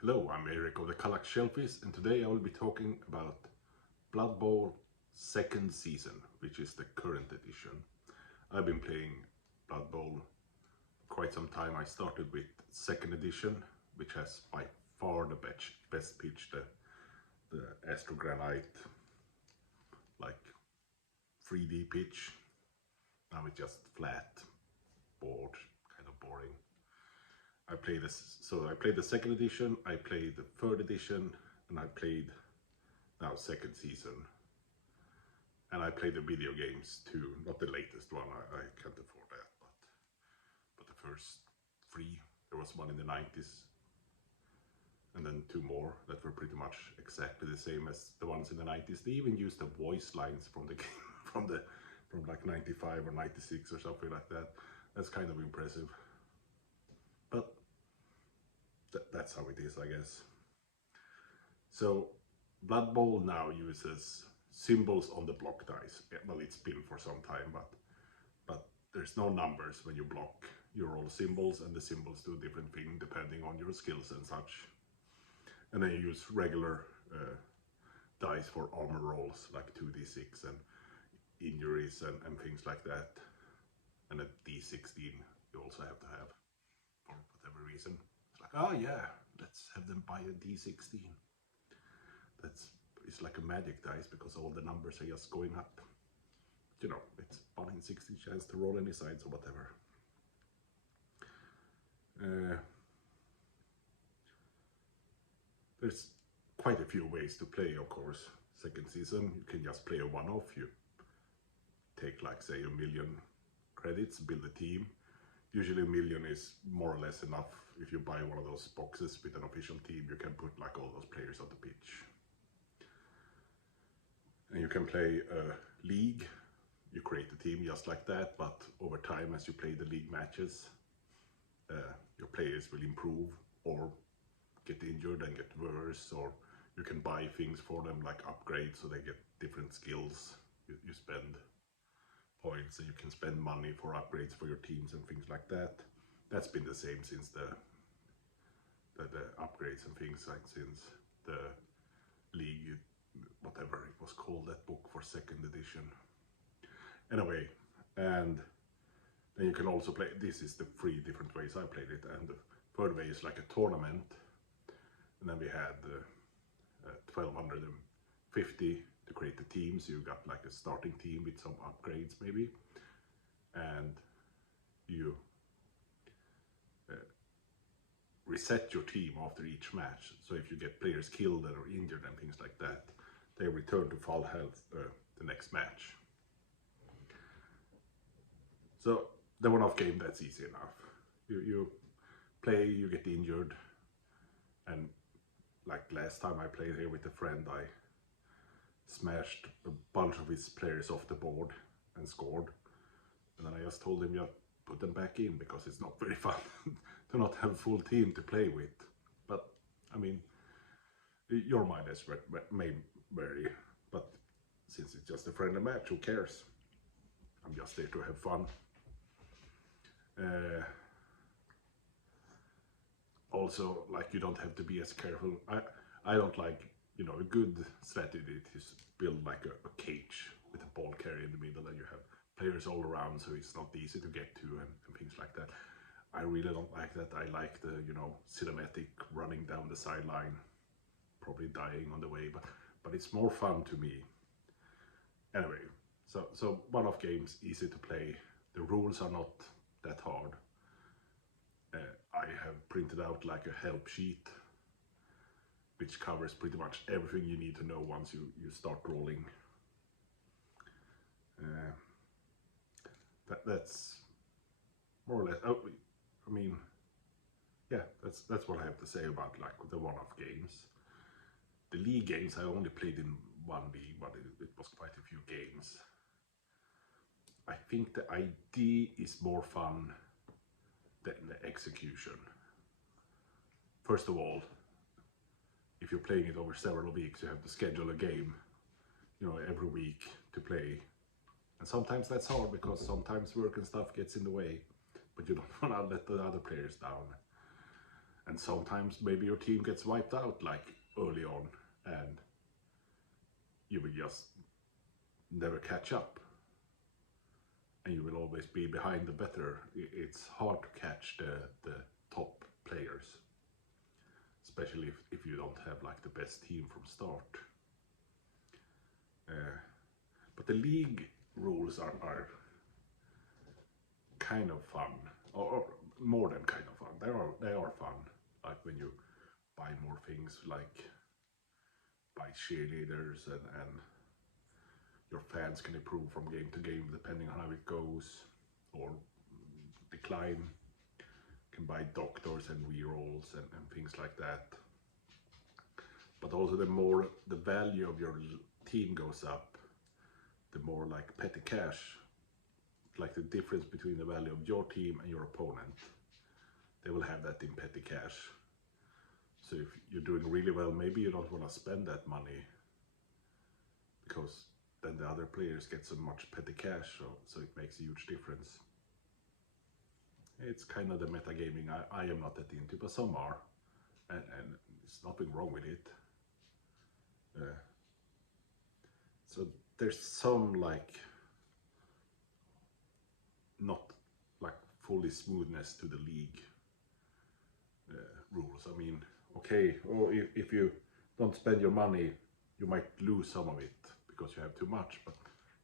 Hello, I'm Eric of the Kallax Shellfish, and today I will be talking about Blood Bowl second season, which is the current edition. I've been playing Blood Bowl quite some time. I started with second edition, which has by far the best pitch, the Astrogranite, like 3D pitch. Now it's just flat board, kind of boring. I played the second edition, I played the third edition, and I played now second season. And I played the video games too, not the latest one, I can't afford that, but the first three. There was one in the 90s, and then two more that were pretty much exactly the same as the ones in the 90s. They even used the voice lines from the game, from like 95 or 96 or something like that. That's kind of impressive. But that's how it is, I guess. So Blood Bowl now uses symbols on the block dice. Well, it's been for some time, but there's no numbers when you block. You roll symbols, and the symbols do a different thing depending on your skills and such. And then you use regular dice for armor rolls, like 2d6 and injuries and things like that. And a d16 you also have to have for whatever reason. It's like, oh yeah, let's have them buy a d16. It's like a magic dice because all the numbers are just going up. You know, it's 1 in 60 chance to roll any sides or whatever. There's quite a few ways to play, of course. Second season, you can just play a one-off. You take, like, say, 1,000,000 credits, build a team. Usually 1,000,000 is more or less enough. If you buy one of those boxes with an official team, you can put like all those players on the pitch. And you can play a league. You create a team just like that, but over time, as you play the league matches, your players will improve or get injured and get worse, or you can buy things for them like upgrades so they get different skills. You spend points and you can spend money for upgrades for your teams and things like that. That's been the same since the upgrades and things, like since the league, whatever it was called, that book for second edition. Anyway, and then you can also play, this is the 3 different ways I played it, and the third way is like a tournament. And then we had 1250 to create the teams. You got like a starting team with some upgrades maybe, and you reset your team after each match. So if you get players killed or injured and things like that, they return to full health the next match. So the one-off game, that's easy enough. You play, you get injured, and like last time I played here with a friend, I smashed a bunch of his players off the board and scored. And then I just told him, yeah, put them back in, because it's not very fun to not have a full team to play with. But I mean, your mileage may vary, but since it's just a friendly match, who cares? I'm just there to have fun. Also, like, you don't have to be as careful. I don't like, you know, a good strategy is build like a cage with a ball carrier in the middle, and you have players all around, so it's not easy to get to and things like that. I really don't like that. I like the, you know, cinematic running down the sideline, probably dying on the way, but it's more fun to me. Anyway, so one-off games, easy to play. The rules are not that hard. I have printed out like a help sheet which covers pretty much everything you need to know once you start rolling. That's more or less, oh, I mean, yeah, that's what I have to say about like the one-off games. The league games I only played in one league, but it was quite a few games. I think the idea is more fun than the execution. First of all, if you're playing it over several weeks, you have to schedule a game, you know, every week to play. And sometimes that's hard because sometimes work and stuff gets in the way, but you don't want to let the other players down. And sometimes maybe your team gets wiped out like early on, and you will just never catch up, and you will always be behind the better. It's hard to catch the top players, especially if you don't have like the best team from start. But the league rules are kind of fun, or more than kind of fun. They are fun. Like when you buy more things, like buy cheerleaders, and your fans can improve from game to game depending on how it goes, or decline. Can buy doctors and rerolls and things like that. But also the more the value of your team goes up, the more like petty cash, like the difference between the value of your team and your opponent, they will have that in petty cash. So if you're doing really well, maybe you don't want to spend that money, because then the other players get so much petty cash, so it makes a huge difference. It's kind of the metagaming I am not that into, but some are, and there's nothing wrong with it. So there's some like not like fully smoothness to the league rules. I mean, okay, or if you don't spend your money, you might lose some of it because you have too much, but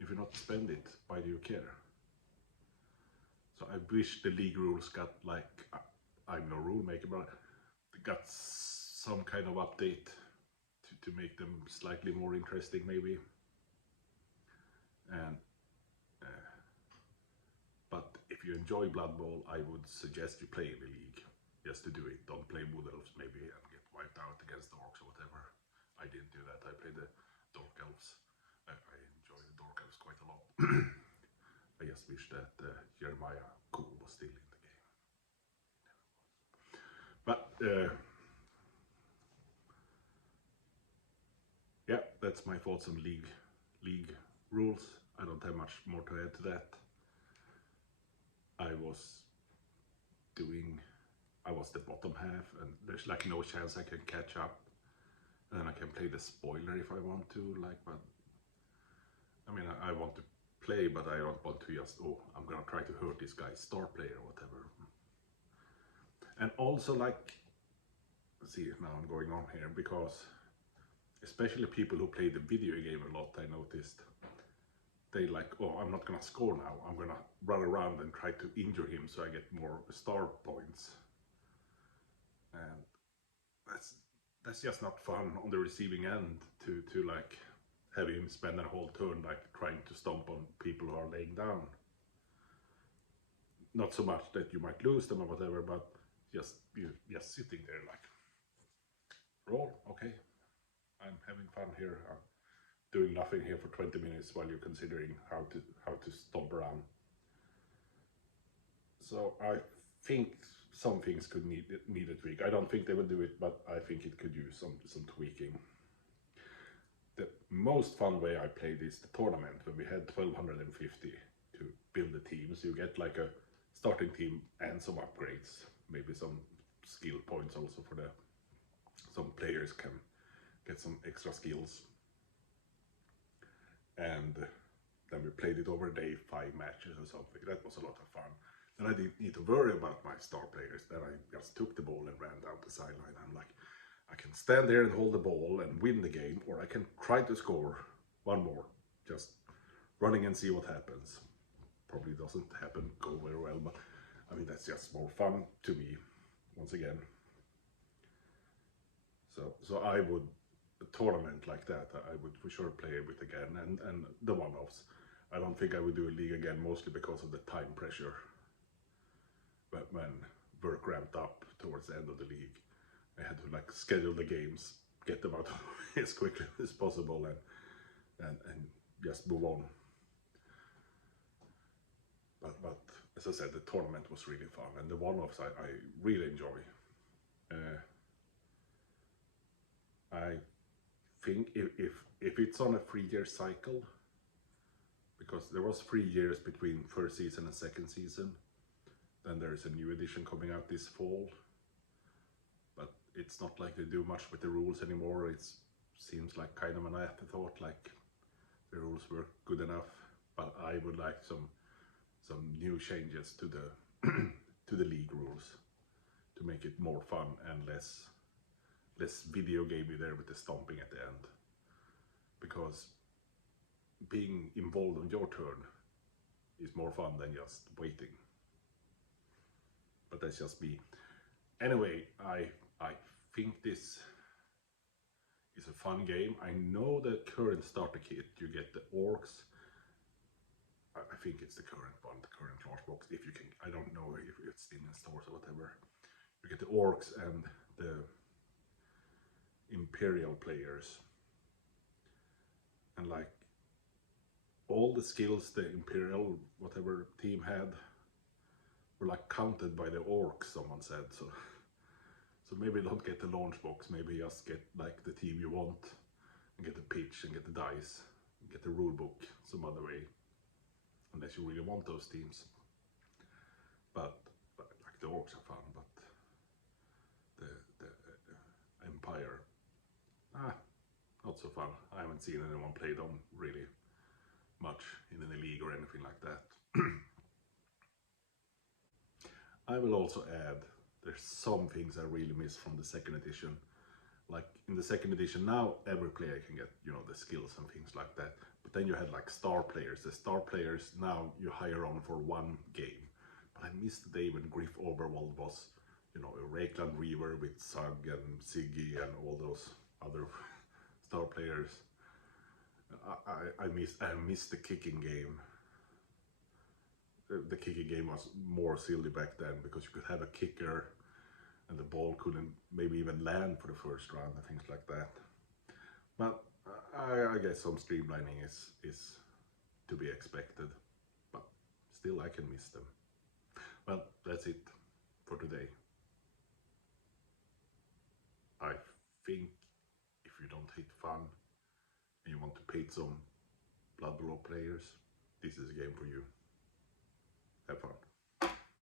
if you not spend it, why do you care? So I wish the league rules got like, I'm no rule maker, but got some kind of update to make them slightly more interesting maybe. And but if you enjoy Blood Bowl, I would suggest you play in the league just to do it. Don't play Wood Elves maybe and get wiped out against the Orcs or whatever. I didn't do that. I played the Dork Elves. I enjoy the Dork Elves quite a lot. I just wish that Jeremiah Cool was still in the game. But yeah, that's my thoughts on league rules. I don't have much more to add to that. I was the bottom half, and there's like no chance I can catch up. And then I can play the spoiler if I want to, like, but I mean, I want to play, but I don't want to just, oh, I'm gonna try to hurt this guy's star player or whatever. And also, like, see, now I'm going on here, because especially people who play the video game a lot, I noticed, they like, oh, I'm not gonna score now, I'm gonna run around and try to injure him so I get more star points. And that's just not fun on the receiving end to like have him spend a whole turn like trying to stomp on people who are laying down. Not so much that you might lose them or whatever, but just sitting there like, roll, okay, I'm having fun here, I'm doing nothing here for 20 minutes while you're considering how to stomp around. So I think some things could need a tweak. I don't think they will do it, but I think it could use some tweaking. The most fun way I played is the tournament, when we had 1250 to build a team. So you get like a starting team and some upgrades, maybe some skill points also for some players can get some extra skills. And then we played it over a day, 5 matches or something. That was a lot of fun. And I didn't need to worry about my star players. Then I just took the ball and ran down the sideline. I'm like, I can stand there and hold the ball and win the game, or I can try to score one more, just running and see what happens. Probably doesn't go very well, but I mean, that's just more fun to me, once again. So I would, a tournament like that, I would for sure play with again, and the one-offs. I don't think I would do a league again, mostly because of the time pressure. But when work ramped up towards the end of the league, I had to like schedule the games, get them out as quickly as possible, and just move on. But as I said, the tournament was really fun, and the one-offs I really enjoy. I think if it's on a 3-year cycle, because there was 3 years between first season and second season, then there is a new edition coming out this fall. it's not like they do much with the rules anymore. It seems like kind of an afterthought, like the rules were good enough, but I would like some new changes to the to the league rules to make it more fun and less video gamey there with the stomping at the end, because being involved on your turn is more fun than just waiting. But that's just me. Anyway, I think this is a fun game. I know the current starter kit, you get the orcs. I think it's the current one, the current large box. If you can, I don't know if it's in the stores or whatever. You get the orcs and the imperial players, and like all the skills the imperial whatever team had were like counted by the orcs, someone said. So maybe don't get the launch box, maybe just get like the team you want and get the pitch and get the dice and get the rule book some other way, unless you really want those teams. But like the orcs are fun, but the empire, not so fun. I haven't seen anyone play them really much in any league or anything like that. I will also add, there's some things I really miss from the second edition. Like in the second edition now, every player can get, you know, the skills and things like that. But then you had like star players. The star players now you hire on for one game. But I miss the day when Griff Oberwald was, you know, a Reikland Reaver with Sug and Siggy and all those other star players. I miss the kicking game. The kicking game was more silly back then, because you could have a kicker and the ball couldn't maybe even land for the first round and things like that. But I guess some streamlining is to be expected, but still I can miss them. Well, that's it for today. I think if you don't hate fun and you want to paint some Blood Bowl players, this is a game for you. Have fun.